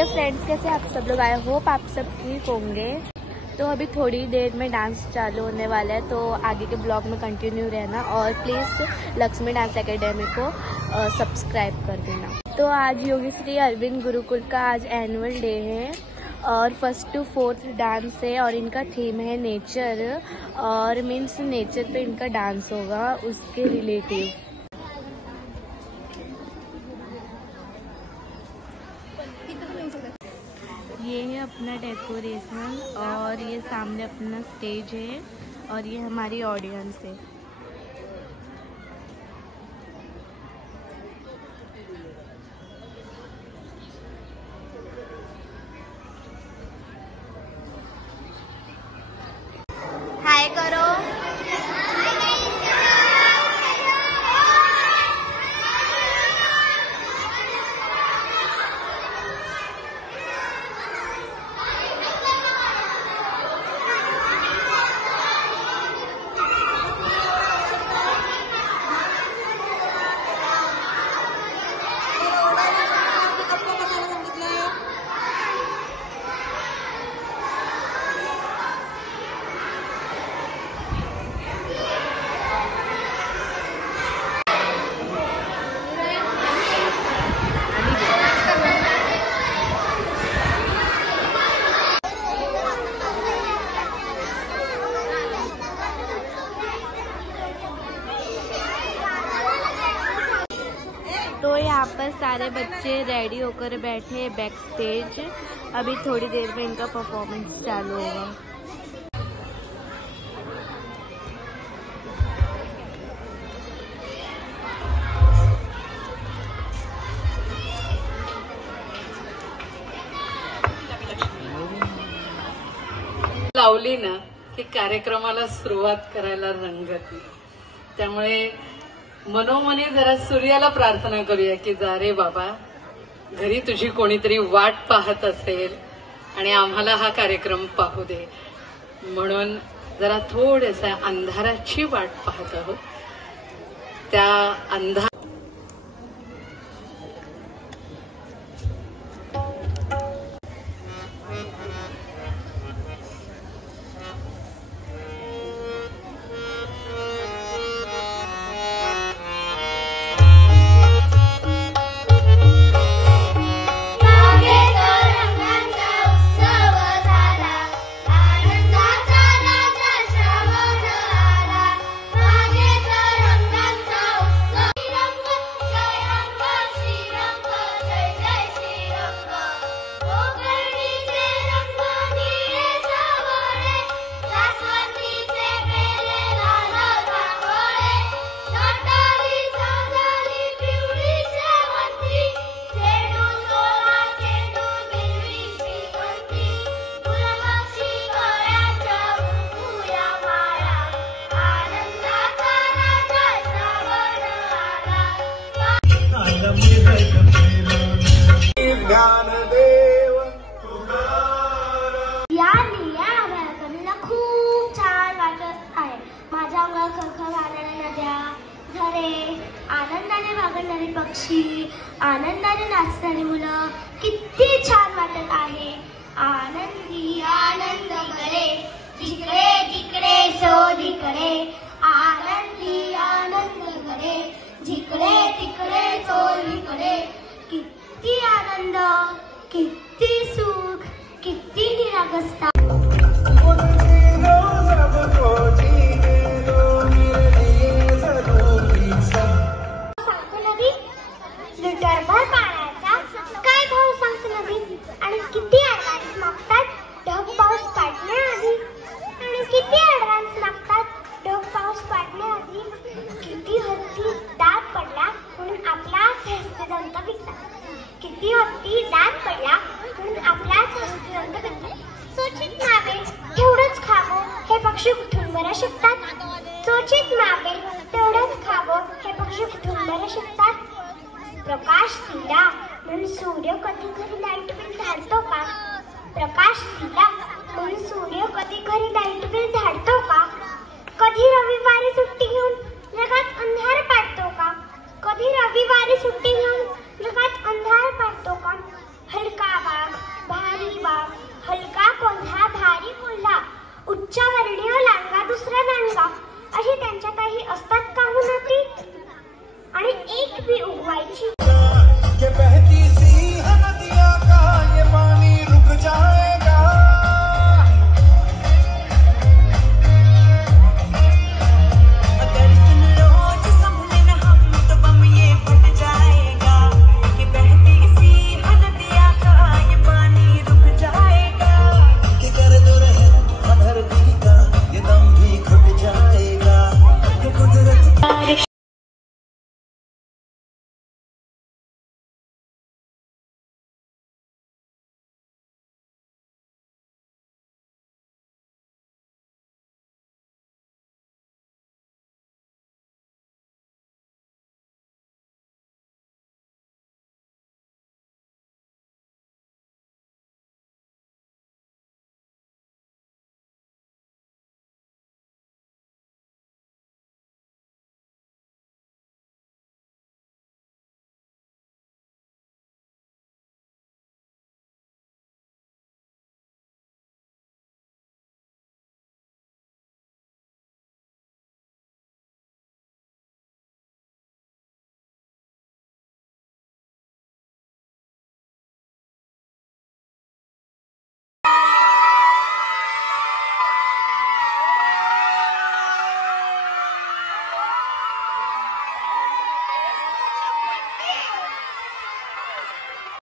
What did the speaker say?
तो फ्रेंड्स, कैसे आप सब लोग? आई होप आप सब ठीक होंगे। तो अभी थोड़ी देर में डांस चालू होने वाला है, तो आगे के ब्लॉग में कंटिन्यू रहना और प्लीज़ लक्ष्मी डांस एकेडमी को सब्सक्राइब कर देना। तो आज योगी श्री अरविंद गुरुकुल का आज एनुअल डे है और 1st to 4th डांस है और इनका थीम है नेचर और मीन्स नेचर पे इनका डांस होगा उसके रिलेटिव। ये है अपना डेकोरेशन और ये सामने अपना स्टेज है और ये हमारी ऑडियंस है। हाय करो। तो यहाँ पर सारे बच्चे रेडी होकर बैठे बैक स्टेज। अभी थोड़ी देर में इनका परफॉर्मेंस चालू होगा। लावली ना की कार्यक्रमाला सुरुवात करायला रंगत नाही। त्यामुळे मनोमनी जरा सूर्याला प्रार्थना करूया की जा रे बाबा, घरी तुझी कोणीतरी वाट पाहत असेल आणि आम्हाला हा कार्यक्रम पाहू दे, म्हणून जरा थोड्याशा अंधाराची वाट पाहत आहोत। त्या अंधार खूप छान वाटत आहे। माझ्या अंगावर खळखळ वाहणाऱ्या नद्या, झरे, आनंदाने वागणारे पक्षी, आनंदाने नाचणारी मुलं, किती छान वाटत आहे। आनंदी आनंद करे, जिकडे तिकडे सगळीकडे, आनंदी आनंद करे, जिकडे तिकडे सगळीकडे, किती आनंद, किती सुख, किती निरागसता। लिटरभर पाण्याचा काय भाव सांगते नदी, आणि किती ऍडव्हान्स मागतात ढग पाऊस पाडण्याआधी, आणि किती ऍडव्हान्स मागतात ढग पाऊस पाडण्याआधी। किती हत्ती दात पडला म्हणून आपलाच हस्तिदंत विकतात, किती हत्ती दात पडला म्हणून आपलाच हस्तिदंत विकतात। चोचीत नावे तेवढंच खावं हे पक्षी कुठून बरं शिकतात, चोचीत नावे तेवढंच खावं हे पक्षी कुठून बरं शिकतात। प्रकाश दिला म्हणून सूर्य कधी घरी लाईट बिल काढतो का, प्रकाश